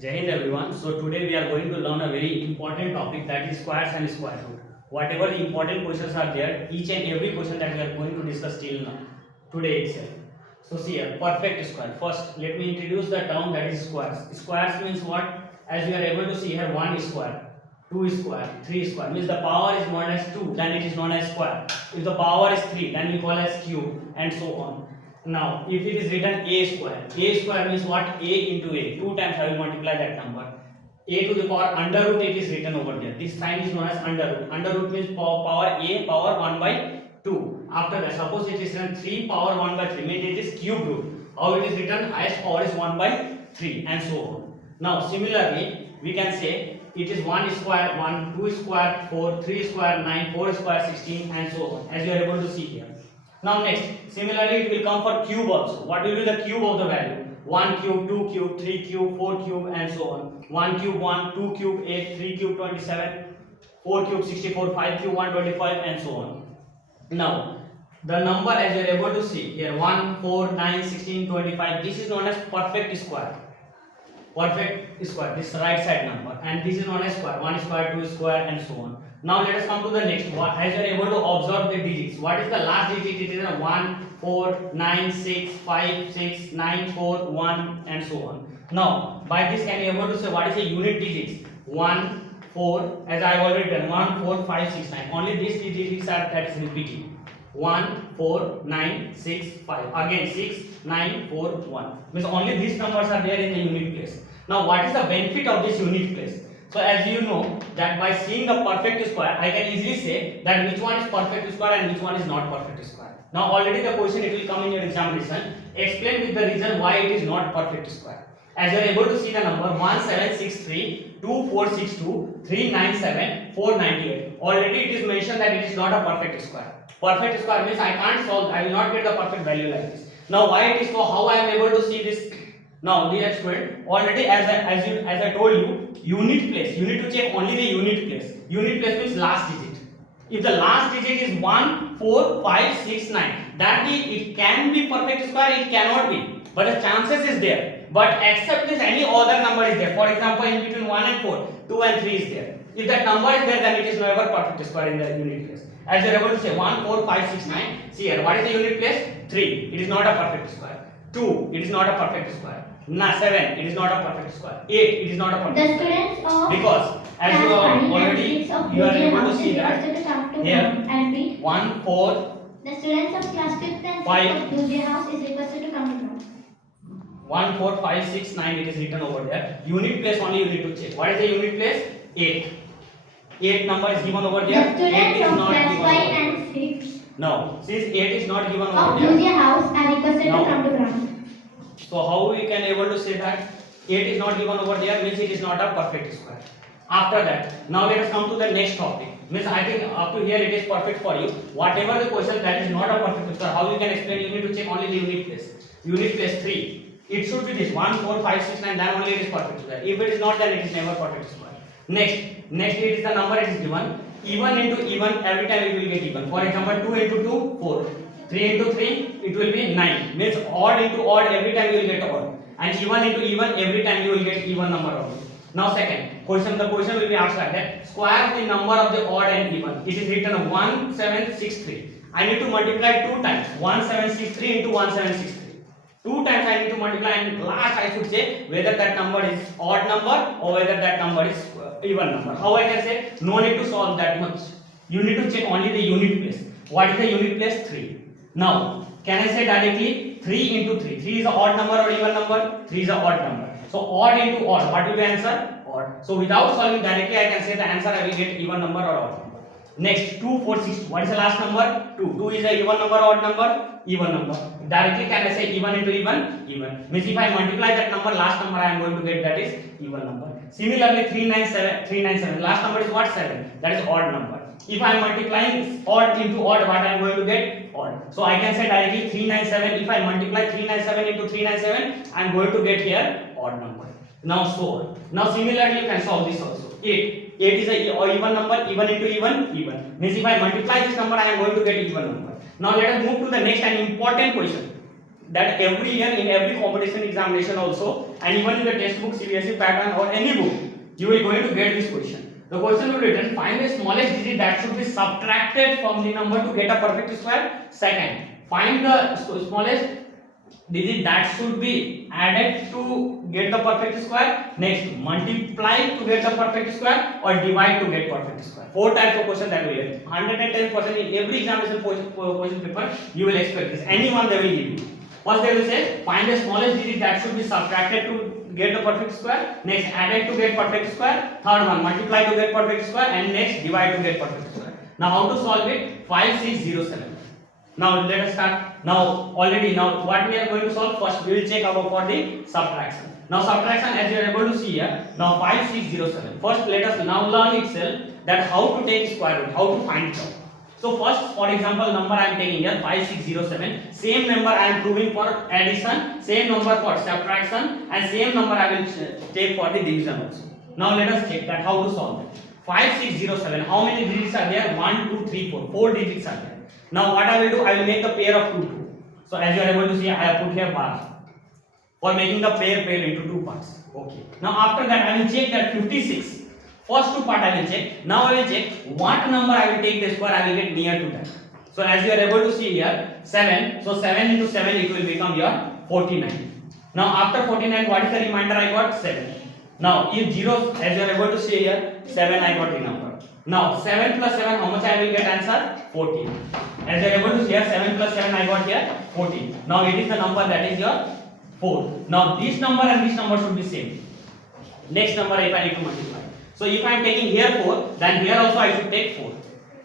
Jai Hind everyone. So today we are going to learn a very important topic, that is squares and square root. Whatever the important questions are there, each and every question that we are going to discuss till now, today itself. So see here, perfect square. First, let me introduce the term that is squares. Squares means what? As you are able to see here, 1 is square, 2 is square, 3 is square. Means the power is known as 2, then it is known as square. If the power is 3, then we call as cube, and so on. Now, if it is written a square means what? A into a. 2 times I will multiply that number. A to the power under root, it is written over there. This sign is known as under root. Under root means power a power 1 by 2. After that, suppose it is written 3 power 1 by 3, means it is cube root. How it is written? Highest power is 1 by 3, and so on. Now, similarly, we can say it is 1 square 1, 2 square 4, 3 square 9, 4 square 16, and so on, as you are able to see here. Now next, similarly it will come for cube also. What will be the cube of the value? 1 cube, 2 cube, 3 cube, 4 cube, and so on. 1 cube 1, 2 cube 8, 3 cube 27, 4 cube 64, 5 cube 125, and so on. Now, the number as you are able to see here, 1, 4, 9, 16, 25, this is known as perfect square. Perfect square, this right side number, and this is known as square. 1 square, 2 square, and so on. Now let us come to the next one. As you are able to observe the digits, what is the last digit? It is 1, 4, 9, 6, 5, 6, 9, 4, 1, and so on. Now, by this can you able to say what is the unit digits? 1, 4, as I have already done, 1, 4, 5, 6, 9. Only these three digits are that is repeating. 1, 4, 9, 6, 5. Again 6, 9, 4, 1. Means only these numbers are there in the unit place. Now, what is the benefit of this unit place? So as you know that by seeing the perfect square, I can easily say that which one is perfect square and which one is not perfect square. Now already the question it will come in your examination. Explain with the reason why it is not perfect square. As you are able to see the number 1763, 2462, 397, 498. Already it is mentioned that it is not a perfect square. Perfect square means I can't solve, I will not get the perfect value like this. Now why it is so? How I am able to see this? Now, dear student, already as I told you, unit place. You need to check only the unit place. Unit place means last digit. If the last digit is 1, 4, 5, 6, 9, that means it can be perfect square. It cannot be, but the chances is there. But except this, any other number is there. For example, in between 1 and 4, 2 and 3 is there. If that number is there, then it is never perfect square in the unit place. As you are able to say 1, 4, 5, 6, 9. See here, what is the unit place? 3. It is not a perfect square. 2. It is not a perfect square. 7, it is not a perfect square. 8, it is not a perfect square. Because as you are already you are able to see that here 1, 4, the students of class 5th and 5, 6th of Duje House is requested to come to class. 1, 4, 5, 6, 9 it is written over there. Unit place only you need to check. What is the unit place? 8. 8 number is given over there. The 8 students is of not class given 5 over there. and 6 No, since 8 is not given of over there. Duje House are requested Now, to come to ground. so how we can able to say that 8 is not given over there means it is not a perfect square. After that, now let us come to the next topic. Means I think up to here it is perfect for you. Whatever the question that is not a perfect square, how you can explain? You need to check only the unit place. Unit place 3. It should be this 1, 4, 5, 6, 9. Then only it is perfect square. If it is not, then it is never perfect square. Next it is the number it is given. Even into even, every time it will get even. For example, 2 into 2, 4. 3 into 3, it will be 9. Means odd into odd, every time you will get odd. And even into even, every time you will get even number only. Now second question, the question will be asked like that. Square the number of the odd and even. It is written 1763. I need to multiply 2 times. 1763 into 1763. 2 times I need to multiply, and last I should say whether that number is odd number or whether that number is even number. How I can say? No need to solve that much. You need to check only the unit place. What is the unit place? 3. Now, can I say directly 3 into 3? 3 is an odd number or even number? 3 is an odd number. So odd into odd, what will be answer? Odd. So without solving directly, I can say the answer I will get even number or odd number. Next, 2, 4, 6. What is the last number? 2. 2 is a even number or odd number? Even number. Directly can I say even into even? Even. Means if I multiply that number, last number I am going to get that is even number. Similarly, 397. Last number is what? 7. That is odd number. If I am multiplying odd into odd, what I am going to get? Odd. So I can say directly 397. If I multiply 397 into 397, I am going to get here odd number. Now so on. Now similarly you can solve this also. 8. 8 is a even number. Even into even. Means if I multiply this number, I am going to get even number. Now let us move to the next and important question. that every year in every competition examination also, and even in the textbook CBSE pattern or any book, you will going to get this question. The question will be written: find the smallest digit that should be subtracted from the number to get a perfect square. Second, find the smallest digit that should be added to get the perfect square. Next, multiply to get the perfect square or divide to get perfect square. Four types of question that we get. 110% in every examination question paper you will expect this. Anyone they will give you. First they will say find the smallest digit that should be subtracted to get the perfect square. Next, added to get perfect square. Third one, multiply to get perfect square, and next, divide to get perfect square. Now how to solve it? 5, 6, 0, 7. Now let us start. Now what we are going to solve? First we will check about for the subtraction. Now subtraction, as you are able to see here, now 5, 6, 0, 7. First let us now learn itself that how to take square root, how to find it out. So first, for example, number I am taking here 5, 6, 0, 7. Same number I am proving for addition, same number for subtraction, and same number I will take for the division also. Now let us check that how to solve it. 5, 6, 0, 7. How many digits are there? 1, 2, 3, 4. 4 digits are there. Now what I will do? I will make the pair of 2, 2. So as you are able to see, I have put here bar for making the pair into two parts. Okay. Now after that, I will check that 56. First two part I will check. Now I will check what number I will take the square. I will get near to that. So as you are able to see here, 7. So 7 into 7 it will become your 49. Now after 49, what is the remainder I got? 7. Now if 0, as you are able to see here, 7 I got the number. Now 7 plus 7, how much I will get answer? 14. As you are able to see here, 7 plus 7 I got here 14. Now it is the number that is your 4. Now this number and this number should be same. Next number if I need to multiply. So if I am taking here 4, then here also I should take 4.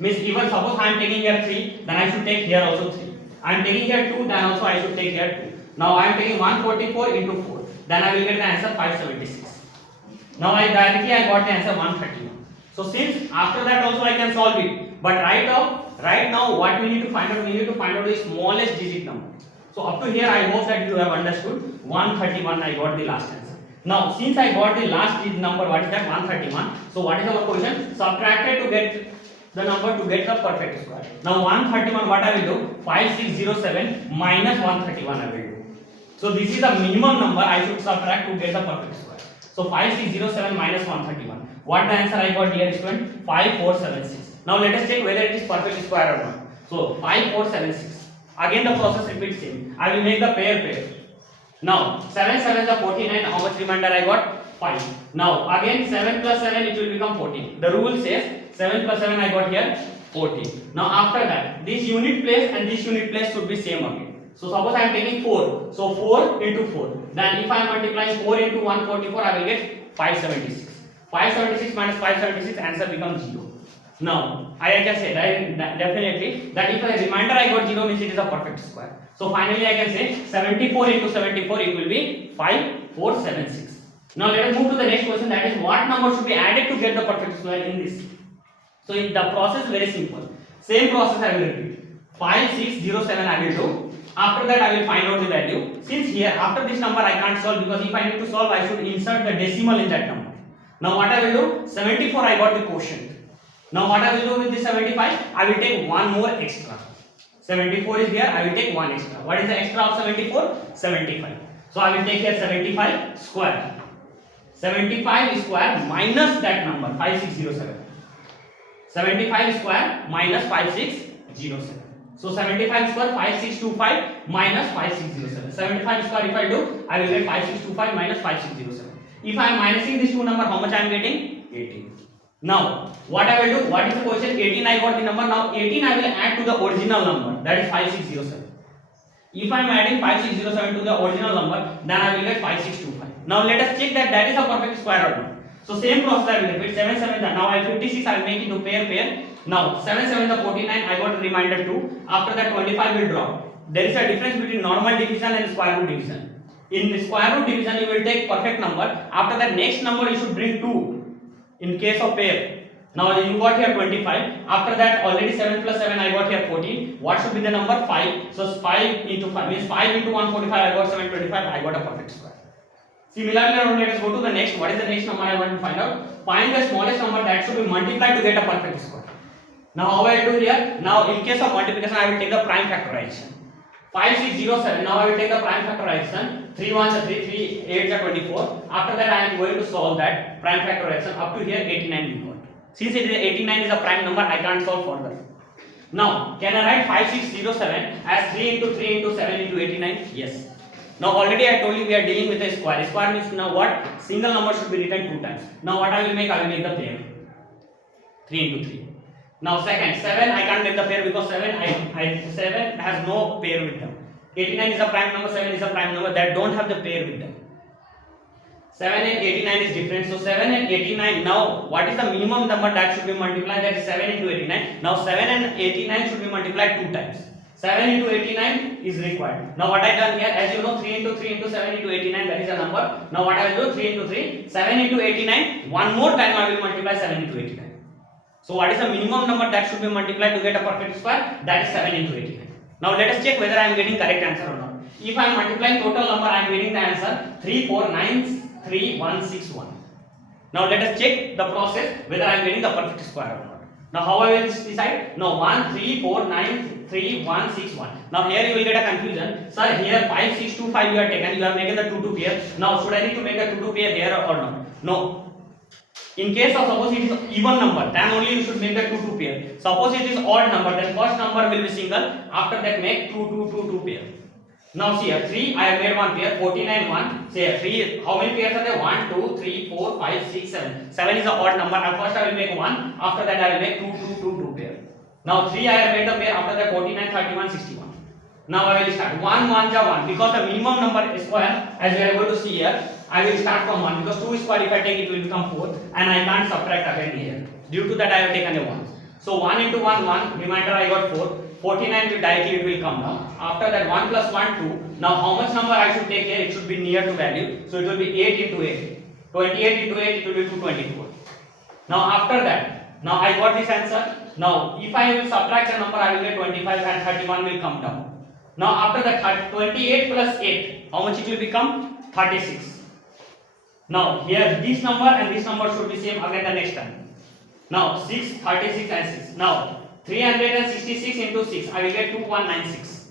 Means even suppose I am taking here 3, then I should take here also 3. I am taking here 2, then also I should take here 2. Now I am taking 144 into 4, then I will get the answer 576. Now I got the answer 131. So since after that also I can solve it, but right now what we need to find out? We need to find out the smallest digit number. So up to here I hope that you have understood. 131 I got the last answer. Now since I got the last digit number, what is that? 131. So what is our question? Subtracted to get the number to get the perfect square. Now 131, what I will do? 5607 minus 131 I will do. So this is the minimum number I should subtract to get the perfect square. So 5607 minus 131. What the answer I got, dear student? 5476. Now let us check whether it is perfect square or not. So 5476. Again the process repeats same. I will make the pair. Now 7 7 is 49. How much remainder I got? 5. Now again 7 plus 7 it will become 14. The rule says 7 plus 7 I got here 14. Now after that, this unit place and this unit place should be same again. So suppose I am taking 4. So 4 into 4. Then if I am multiplying 4 into 144, I will get 576. 576 minus 576, answer becomes 0. Now I can say that definitely that if a remainder I got 0 means it is a perfect square. So finally I can say 74 into 74 it will be 5476. Now let us move to the next question, that is what number should be added to get the perfect square in this. So the process is very simple. Same process I will repeat. 5607 I will do. After that I will find out the value. Since here after this number I can't solve, because if I need to solve I should insert the decimal in that number. Now what I will do? 74 I got the quotient. Now what I will do with this 75? I will take one more extra. 74 is here, I will take one extra. What is the extra of 74? 75. So I will take here 75 square. 75 square minus that number 5607. 75 square minus 5607. So 75 square 5625 minus 5607. 75 square if I do, I will get 5625 minus 5607. If I am minusing these two numbers, how much I am getting? 18. Now what I will do? What is the question? 18 I got the number. Now 18 I will add to the original number, that is 5607. If I am adding 5607 to the original number, then I will get 5625. Now let us check that that is a perfect square or not. So same process I will repeat. 7 7 now I 56 I will make into pair. Now 7 7 the 49 I got a remainder 2. After that 25 will drop. There is a difference between normal division and square root division. In the square root division you will take perfect number. After that next number you should bring 2. In case of pair. Now you got here 25. After that already 7 plus 7 I got here 14. What should be the number? 5. So 5 into 5 means 5 into 145 I got 725. I got a perfect square. Similarly, let us go to the next. What is the next number I want to find out? Find the smallest number that should be multiplied to get a perfect square. Now how I will do here? Now in case of multiplication I will take the prime factorization. 5607. Now I will take the prime factorization. 3 1s are 3, 3 8s are 24. After that I am going to solve that prime factorization up to here 89 we got. Since it is 89 is a prime number, I can't solve further. Now, can I write 5607 as 3 into 3 into 7 into 89? Yes. Now already I told you we are dealing with a square. Square means now what? Single number should be written 2 times. Now what I will make? I will make the pair. 3 into 3. Now second, 7 I can't make the pair because 7 has no pair with them. 89 is a prime number, 7 is a prime number that don't have the pair with them. 7 and 89 is different. So 7 and 89. Now what is the minimum number that should be multiplied? That is 7 into 89. Now 7 and 89 should be multiplied 2 times. 7 into 89 is required. Now what I done here, as you know, 3 into 3 into 7 into 89, that is a number. Now what I will do, 3 into 3, 7 into 89, one more time I will multiply 7 into 89. So what is the minimum number that should be multiplied to get a perfect square? That is 7 into 89. Now let us check whether I am getting correct answer or not. If I am multiplying total number, I am getting the answer 3493161. Now let us check the process whether I am getting the perfect square or not. Now how I will decide? Now 134933161. Now here you will get a confusion. Sir, here 5625 you are taken. You are making the 2 pair. Now should I need to make the 2 pair here or not? No. In case of suppose it is even number, then only you should make the 2 pair. Suppose it is odd number, then first number will be single. After that make 2 pair. Now see here 3 I have made 1 pair, 49 1. Say 3, how many pairs are there? 1 2 3 4 5 6 7. 7 is an odd number. And first I will make 1. After that I will make 2 pair. Now 3 I have made the pair. After that 49 31 61. Now I will start 1 1 ja 1 because the minimum number is square, as we are able to see here. I will start from 1 because 2 square if I take it will become 4 and I can't subtract again here. Due to that I have taken a 1. So 1 into 1 1, remainder I got 4. 49 will directly it will come down. After that 1 plus 1 2. Now how much number I should take here? It should be near to value. So it will be 8 into 8. 28 into 8 it will be 224. Now after that, now I got this answer. Now if I will subtract the number I will get 25 and 31 will come down. Now after that 28 plus 8, how much it will become? 36. Now here this number and this number should be same again the next time. Now 6, 36 and 6. Now 366 into 6, I will get 2196.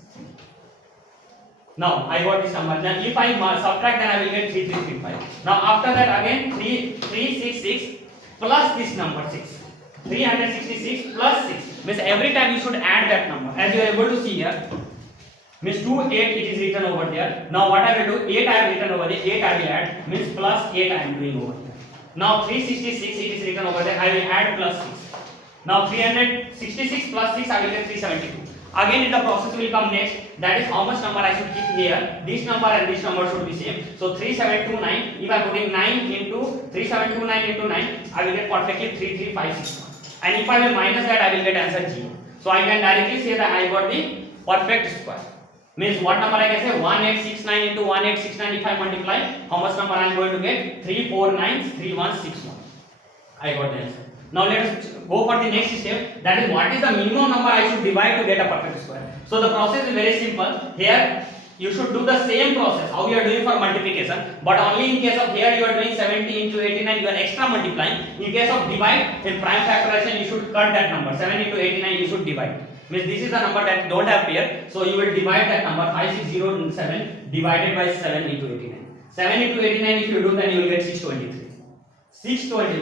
Now I got this number. Now if I subtract, then I will get 3335. Now after that again 366 plus this number 6. 366 plus 6 means every time you should add that number. As you are able to see here, means 2 8 it is written over there. Now what I will do, 8 I have written over there, 8 I will add, means plus 8 I am doing over there. Now 366 it is written over there, I will add plus 6. Now 366 plus 6 I will get 372. Again in the process will come next, that is how much number I should keep here. This number and this number should be same. So 3729, if I am putting 9 into 3729 into 9, I will get perfectly 33561. And if I will minus that, I will get answer 0. So I can directly say that I got the perfect square. Means what number I can say? 1869 into 1869 if I multiply, how much number I am going to get? 3493161. I got the answer. Now let us go for the next step, that is what is the minimum number I should divide to get a perfect square. So the process is very simple. Here you should do the same process how you are doing for multiplication, but only in case of here you are doing 70 into 89 you are extra multiplying. In case of divide, in prime factorization you should cut that number. 7 into 89 you should divide. Means this is the number that don't have pair, so you will divide that number 5607 divided by 7 into 89. 7 into 89 if you do, then you will get 623.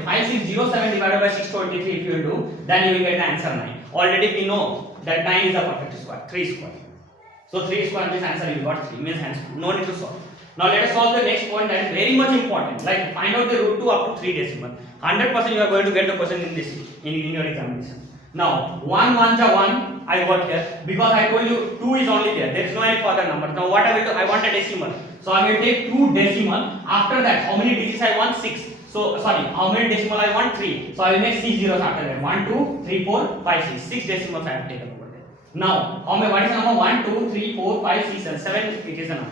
5607 divided by 623 if you will do, then you will get the answer 9. Already we know that 9 is a perfect square, 3 square. So 3 square means answer you got 3, means answer. No need to solve. Now let us solve the next point, that is very much important. Like find out the root 2 up to 3 decimal. 100% you are going to get the question in this in your examination. Now 1 1 ja 1 I got here because I told you 2 is only there. There is no any further number. Now what I will do? I want a decimal. So I will take 2 decimal. After that, how many digits I want? 6. So sorry, how many decimal I want? 3. So I will make 6 zeros after that. 1 2 3 4 5 6. 6 decimals I have taken over there. Now how many? What is the number? 1 2 3 4 5 6 and 7. It is the number.